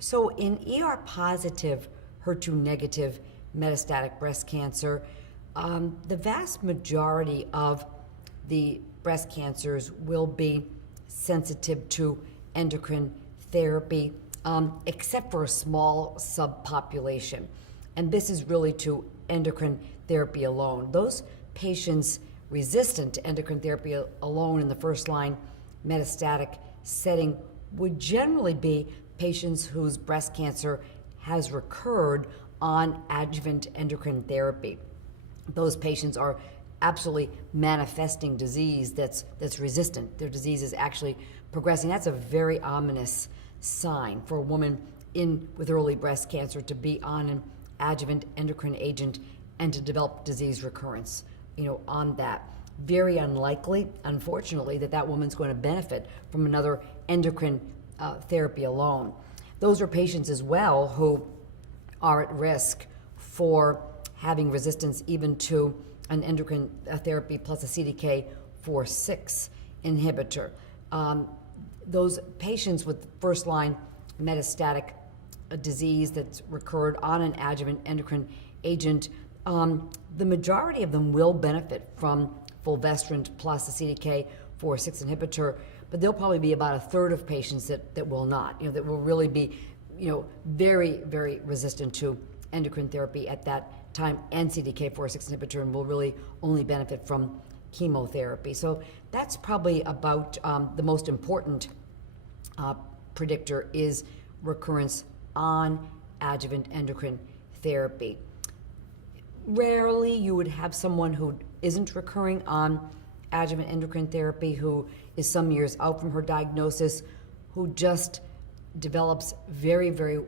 So in ER-positive, HER2-negative metastatic breast cancer, the vast majority of the breast cancers will be sensitive to endocrine therapy, except for a small subpopulation. And this is really to endocrine therapy alone. Those patients resistant to endocrine therapy alone in the first-line metastatic setting would generally be patients whose breast cancer has recurred on adjuvant endocrine therapy. Those patients are absolutely manifesting disease that's resistant. Their disease is actually progressing. That's a very ominous sign for a woman with early breast cancer to be on an adjuvant endocrine agent and to develop disease recurrence, on that. Very unlikely, unfortunately, that woman's going to benefit from another endocrine therapy alone. Those are patients as well who are at risk for having resistance even to an endocrine therapy plus a CDK4/6 inhibitor. Those patients with first-line metastatic disease that's recurred on an adjuvant endocrine agent, the majority of them will benefit from fulvestrant plus a CDK4/6 inhibitor, but there'll probably be about a third of patients that will not, that will really be, very, very resistant to endocrine therapy at that time and CDK4/6 inhibitor, and will really only benefit from chemotherapy. So that's probably about the most important predictor is recurrence on adjuvant endocrine therapy. Rarely you would have someone who isn't recurring on adjuvant endocrine therapy, who is some years out from her diagnosis, who just develops very, very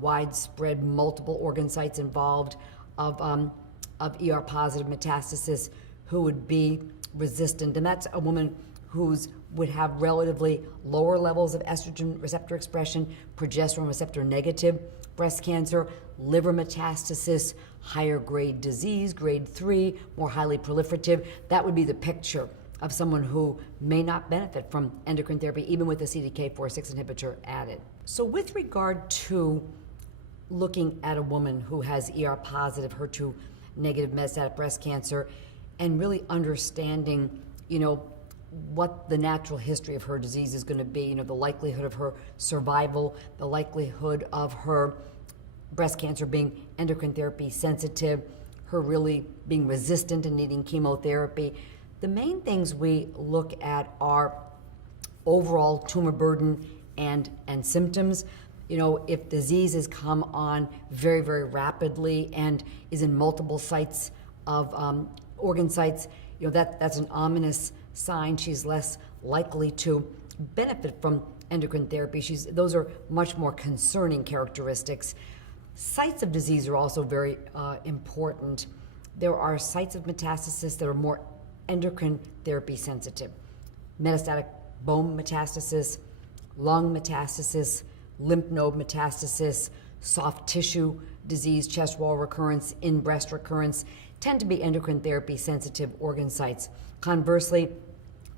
widespread multiple organ sites involved of ER-positive metastasis, who would be resistant. And that's a woman would have relatively lower levels of estrogen receptor expression, progesterone receptor negative breast cancer, liver metastasis, higher grade disease, grade 3, more highly proliferative. That would be the picture of someone who may not benefit from endocrine therapy, even with a CDK4/6 inhibitor added. So with regard to looking at a woman who has ER-positive, HER2-negative metastatic breast cancer, and really understanding, what the natural history of her disease is going to be, the likelihood of her survival, the likelihood of her breast cancer being endocrine therapy sensitive, her really being resistant and needing chemotherapy. The main things we look at are overall tumor burden and symptoms. If disease has come on very, very rapidly and is in multiple sites of organ sites, that's an ominous sign. She's less likely to benefit from endocrine therapy. Those are much more concerning characteristics. Sites of disease are also very important. There are sites of metastasis that are more endocrine therapy sensitive. Metastatic bone metastasis, lung metastasis, lymph node metastasis, soft tissue disease, chest wall recurrence, in-breast recurrence, tend to be endocrine therapy sensitive organ sites. Conversely,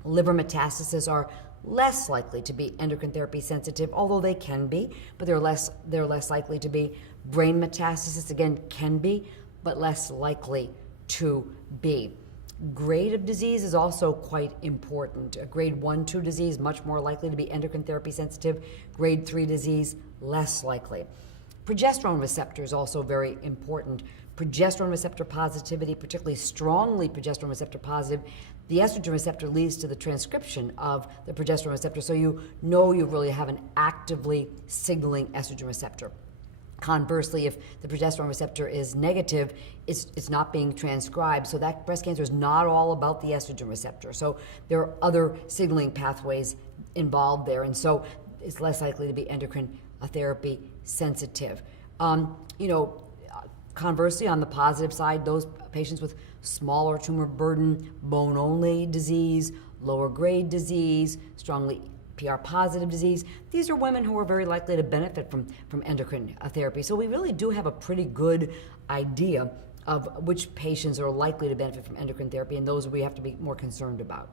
liver metastases are less likely to be endocrine therapy sensitive, although they can be, but they're less likely to be. Brain metastasis, again, can be, but less likely to be. Grade of disease is also quite important. A grade 1-2 disease, much more likely to be endocrine therapy sensitive. Grade 3 disease, less likely. Progesterone receptor is also very important. Progesterone receptor positivity, particularly strongly progesterone receptor positive, the estrogen receptor leads to the transcription of the progesterone receptor, so you really have an actively signaling estrogen receptor. Conversely, if the progesterone receptor is negative, it's not being transcribed, so that breast cancer is not all about the estrogen receptor. So there are other signaling pathways involved there, and so it's less likely to be endocrine therapy sensitive. Conversely, on the positive side, those patients with smaller tumor burden, bone-only disease, lower grade disease, strongly PR-positive disease, these are women who are very likely to benefit from endocrine therapy. So we really do have a pretty good idea of which patients are likely to benefit from endocrine therapy, and those we have to be more concerned about.